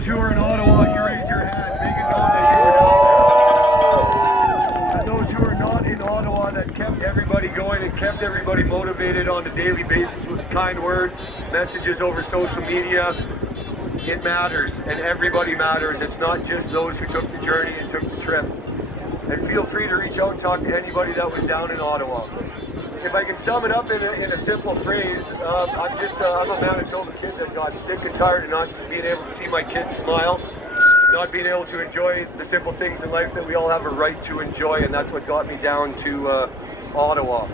those who are in Ottawa, you raise your hand, make it known that you were down there. And those who are not in Ottawa, that kept everybody going and kept everybody motivated on a daily basis with kind words, messages over social media. It matters, and everybody matters. It's not just those who took the journey and took the trip. And feel free to reach out and talk to anybody that was down in Ottawa. If I can sum it up in a simple phrase, I'm a Manitoba kid that got sick and tired of not being able to see my kids smile, not being able to enjoy the simple things in life that we all have a right to enjoy, and that's what got me down to Ottawa.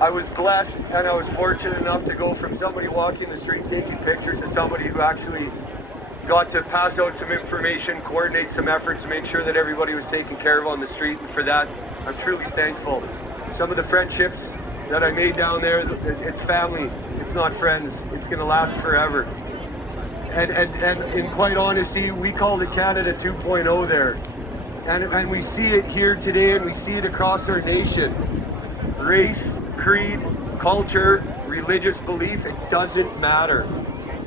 I was blessed and I was fortunate enough to go from somebody walking the street taking pictures to somebody who actually got to pass out some information, coordinate some efforts to make sure that everybody was taken care of on the street, and for that, I'm truly thankful. Some of the friendships that I made down there, it's family, it's not friends, it's going to last forever. And in quite honesty, we called it Canada 2.0 there. And we see it here today, and we see it across our nation. Race, creed, culture, religious belief, it doesn't matter.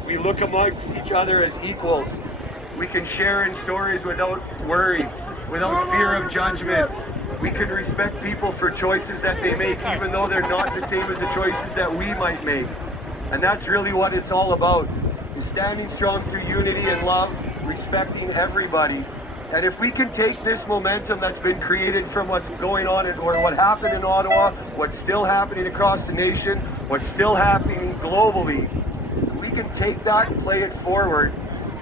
We look amongst each other as equals. We can share in stories without worry, without fear of judgment. We can respect people for choices that they make, even though they're not the same as the choices that we might make. And that's really what it's all about, is standing strong through unity and love, respecting everybody. And if we can take this momentum that's been created from what's going on or what happened in Ottawa, what's still happening across the nation, what's still happening globally, we can take that and play it forward.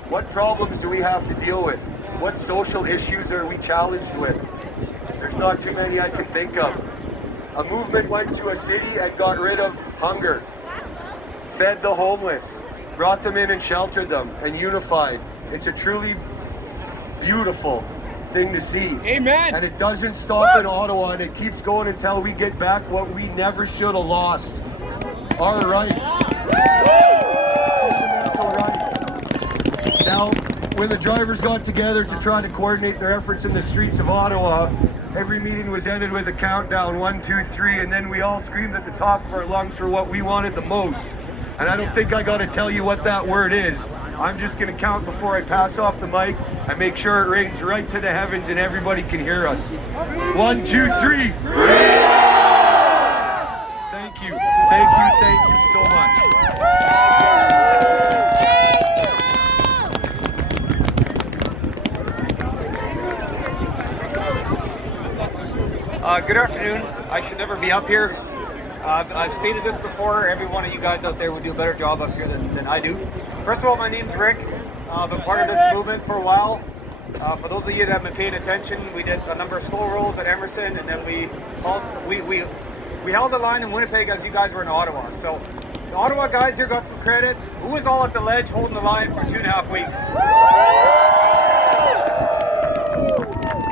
What problems do we have to deal with? What social issues are we challenged with? There's not too many I can think of. A movement went to a city and got rid of hunger, fed the homeless, brought them in and sheltered them, and unified. It's a truly beautiful thing to see. Amen. And it doesn't stop in Ottawa, and it keeps going until we get back what we never should have lost. Our rights. Fundamental rights. Now, when the drivers got together to try to coordinate their efforts in the streets of Ottawa, every meeting was ended with a countdown, 1, 2, 3, and then we all screamed at the top of our lungs for what we wanted the most. And I don't think I got to tell you what that word is. I'm just going to count before I pass off the mic and make sure it rings right to the heavens and everybody can hear us. 1, 2, 3. Thank you. Thank you. Thank you so much. Good afternoon. I should never be up here. I've stated this before. Every one of you guys out there would do a better job up here than I do. First of all, my name's Rick. I've been part of this movement for a while. For those of you that have been paying attention, we did a number of slow rolls at Emerson, and then we held the line in Winnipeg as you guys were in Ottawa. So the Ottawa guys here got some credit. Who was all at the ledge holding the line for 2.5 weeks?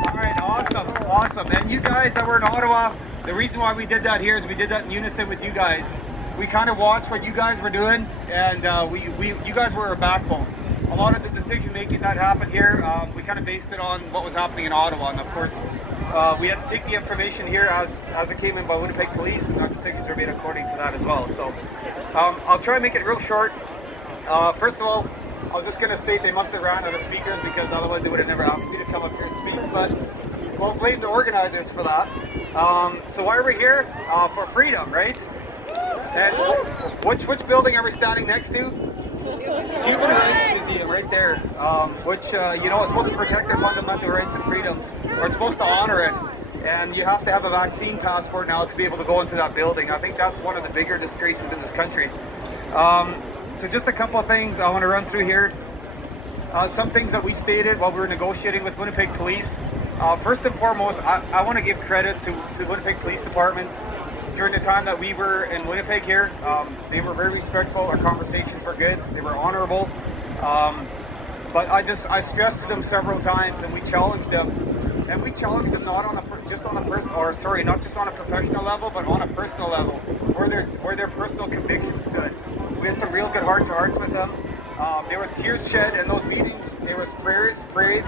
All right, awesome. And you guys that were in Ottawa, the reason why we did that here is we did that in unison with you guys. We kind of watched what you guys were doing, and you guys were our backbone. A lot of the decision making that happened here, we kind of based it on what was happening in Ottawa, and of course, we had to take the information here as it came in by Winnipeg Police, and our decisions were made according to that as well. So I'll try and make it real short. First of all, I was just going to state they must have ran out of speakers, because otherwise they would have never asked me to come up here and speak, but we'll blame the organizers for that. So why are we here? For freedom, right? And which building are we standing next to? Human Rights Museum, right there. Which is supposed to protect our fundamental rights and freedoms, or it's supposed to honor it. And you have to have a vaccine passport now to be able to go into that building. I think that's one of the bigger disgraces in this country. So just a couple of things I want to run through here. Some things that we stated while we were negotiating with Winnipeg Police. First and foremost, I want to give credit to the Winnipeg Police Department. During the time that we were in Winnipeg here, they were very respectful. Our conversations were good. They were honorable. But I stressed to them several times, and we challenged them. And we challenged them not just on a professional level, but on a personal level, where their personal convictions stood. We had some real good heart-to-hearts with them. There were tears shed in those meetings. There was prayers prayed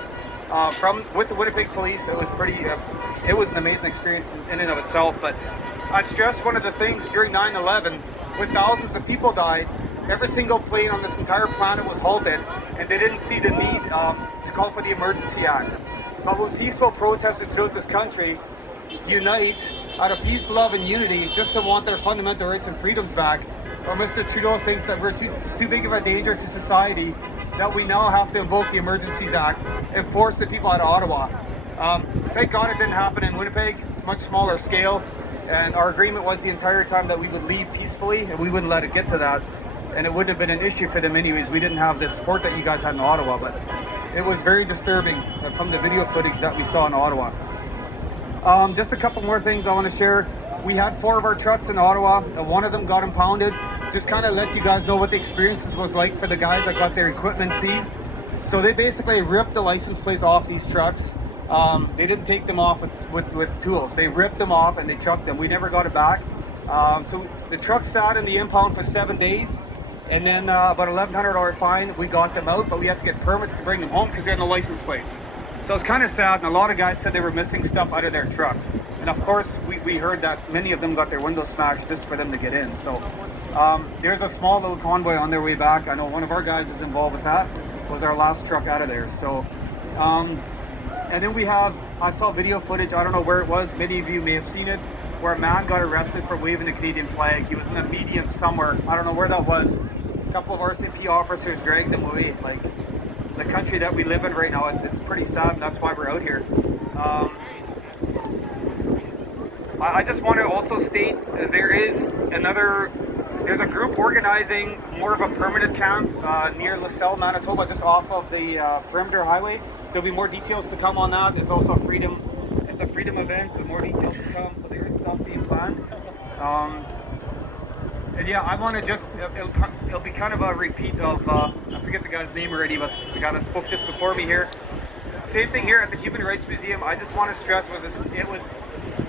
with the Winnipeg Police. It was it was an amazing experience in and of itself. But I stressed one of the things during 9/11, when thousands of people died, every single plane on this entire planet was halted, and they didn't see the need to call for the Emergency Act. But when peaceful protesters throughout this country unite out of peace, love, and unity just to want their fundamental rights and freedoms back, or Mr. Trudeau thinks that we're too big of a danger to society, that we now have to invoke the Emergencies Act and force the people out of Ottawa. Thank God it didn't happen in Winnipeg. It's much smaller scale, and our agreement was the entire time that we would leave peacefully and we wouldn't let it get to that, and it wouldn't have been an issue for them anyways. We didn't have the support that you guys had in Ottawa, but it was very disturbing from the video footage that we saw in Ottawa. Just a couple more things I want to share. We had 4 of our trucks in Ottawa, and 1 of them got impounded. Just kind of let you guys know what the experiences was like for the guys that got their equipment seized. So they basically ripped the license plates off these trucks. They didn't take them off with tools. They ripped them off and they chucked them. We never got it back. So the truck sat in the impound for 7 days, and then about $1,100 fine. We got them out, but we had to get permits to bring them home because they had no license plates. So it's kind of sad, and a lot of guys said they were missing stuff out of their trucks. And of course, we heard that many of them got their windows smashed just for them to get in. So there's a small little convoy on their way back. I know one of our guys is involved with that. It was our last truck out of there. So, and then I saw video footage, I don't know where it was, many of you may have seen it, where a man got arrested for waving the Canadian flag. He was in a median somewhere, I don't know where that was. A couple of RCMP officers dragged him away. Like, the country that we live in right now, it's pretty sad, and that's why we're out here. I just want to also state there's a group organizing more of a permanent camp near LaSalle, Manitoba, just off of the perimeter highway. There'll be more details to come on that. It's also it's a freedom event, so more details to come. So there is stuff being planned. And yeah, I want to just, it'll be kind of a repeat of, I forget the guy's name already, but the guy that spoke just before me here. Same thing here at the Human Rights Museum. I just want to stress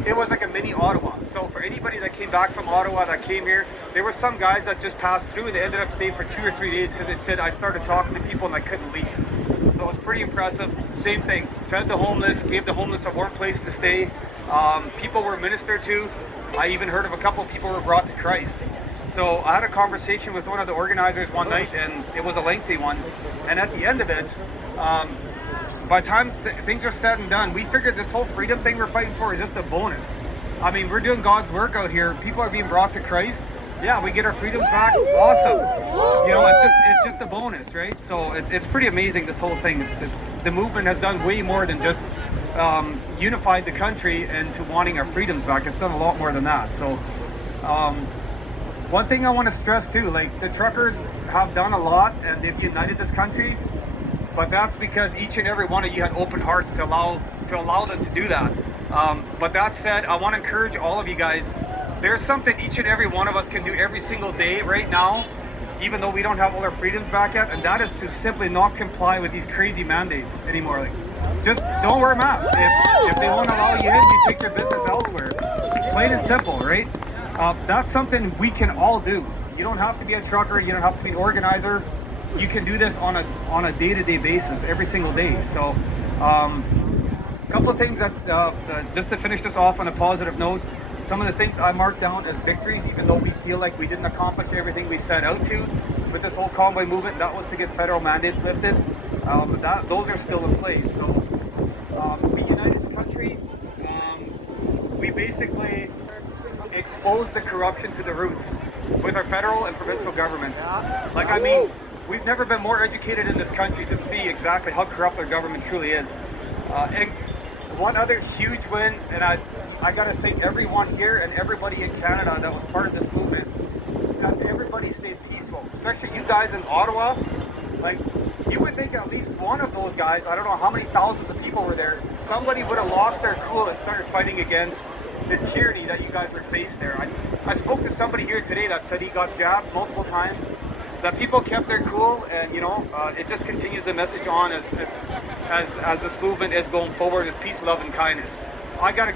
it was like a mini Ottawa. So for anybody that came back from Ottawa that came here, there were some guys that just passed through and they ended up staying for 2 or 3 days because they said I started talking to people and I couldn't leave. So it's pretty impressive. Same thing, fed the homeless, gave the homeless a warm place to stay. People were ministered to. I even heard of a couple of people who were brought to Christ. So I had a conversation with one of the organizers one night, and it was a lengthy one. And at the end of it, by the time things are said and done, we figured this whole freedom thing we're fighting for is just a bonus. I mean, we're doing God's work out here. People are being brought to Christ. Yeah, we get our freedoms back. Awesome. You know, it's just a bonus, right? So it's pretty amazing, this whole thing. The movement has done way more than just unified the country into wanting our freedoms back. It's done a lot more than that. So one thing I want to stress too, like the truckers have done a lot and they've united this country, but that's because each and every one of you had open hearts to allow them to do that. But that said, I want to encourage all of you guys. There's something each and every one of us can do every single day right now, even though we don't have all our freedoms back yet, and that is to simply not comply with these crazy mandates anymore. Like, just don't wear a mask. If they won't allow you in, you take your business elsewhere. Plain and simple, right? That's something we can all do. You don't have to be a trucker. You don't have to be an organizer. You can do this on a day-to-day basis, every single day. So, a couple of things that just to finish this off on a positive note. Some of the things I marked down as victories, even though we feel like we didn't accomplish everything we set out to with this whole convoy movement. That was to get federal mandates lifted, but those are still in place. So, we united the country. We basically exposed the corruption to the roots with our federal and provincial government. Like, I mean, we've never been more educated in this country to see exactly how corrupt our government truly is. And one other huge win, and I got to thank everyone here and everybody in Canada that was part of this movement, that everybody stayed peaceful, especially you guys in Ottawa. Like, you would think at least one of those guys, I don't know how many thousands of people were there, somebody would have lost their cool and started fighting against the tyranny that you guys were faced there. I spoke to somebody here today that said he got jabbed multiple times, that people kept their cool, and you know, it just continues the message on as this movement is going forward, is peace, love, and kindness. I got to